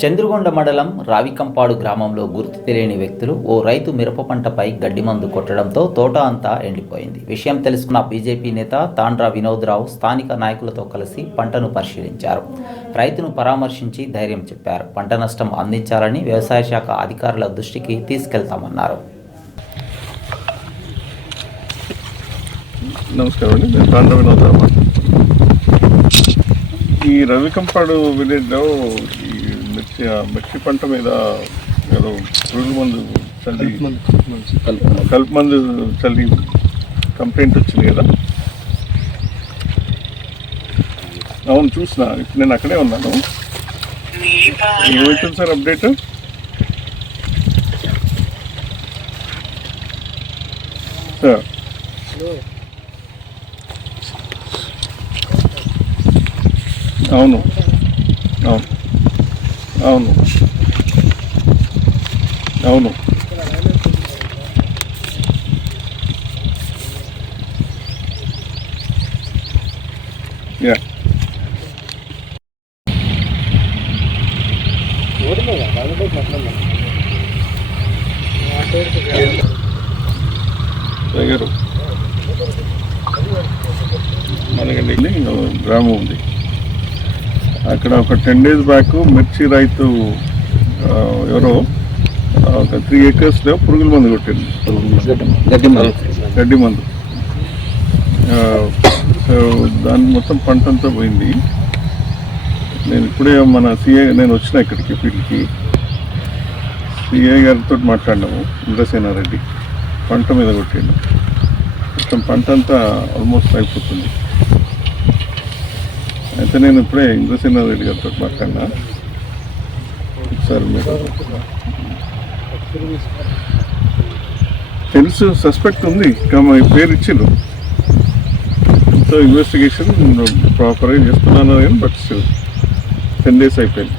చంద్రుగొండ మండలం రావికంపాడు గ్రామంలో గుర్తు తెలియని వ్యక్తులు ఓ రైతు మిరప పంటపై గడ్డి మందు కొట్టడంతో తోట అంతా ఎండిపోయింది. విషయం తెలుసుకున్న బీజేపీ నేత తాండ్రా వినోద్రావు స్థానిక నాయకులతో కలిసి పంటను పరిశీలించారు. రైతును పరామర్శించి ధైర్యం చెప్పారు. పంట నష్టం అందించాలని వ్యవసాయ శాఖ అధికారుల దృష్టికి తీసుకెళ్తామన్నారు. నమస్కారం అండి, నేను తాండ్రా వినోద్రావు. ఈ రవికంపాడు విలేజ్లో ఈ మిర్చి పంట మీద ఏదో పురుగు మందు చల్లి కలుపు మందు చల్లి కంప్లైంట్ వచ్చింది కదా. అవును, చూసిన. ఇప్పుడు నేను అక్కడే ఉన్నాను. ఏమవుతుంది సార్ అప్డేట్? సార్ అవును అవును అవును అవును యా దగ్గర మనకండి గ్రామం ఉంది. అక్కడ ఒక 10 days బ్యాక్ మిర్చి రైతు ఎవరో ఒక 3 acresలో పురుగుల మందు కొట్టింది, గడ్డి మందు. దాని మొత్తం పంట అంతా పోయింది. నేను ఇప్పుడే మన నేను వచ్చిన ఇక్కడికి ఫీల్డ్కి. సిఐ గారితో మాట్లాడినాము, ఇంద్రసేనారెడ్డి. పంట మీద కొట్టిండు. మొత్తం పంట అంతా ఆల్మోస్ట్ అయిపోతుంది. అయితే నేను ఇప్పుడే ఇంద్రసేనారెడ్డి గారితో మాట్లాడినా. సార్ మీరు తెలుసు, సస్పెక్ట్ ఉంది, పేరు ఇచ్చిండ్రు. సో ఇన్వెస్టిగేషన్ ప్రాపర్గా చేస్తున్నాను, బట్ 10 days అయిపోయింది.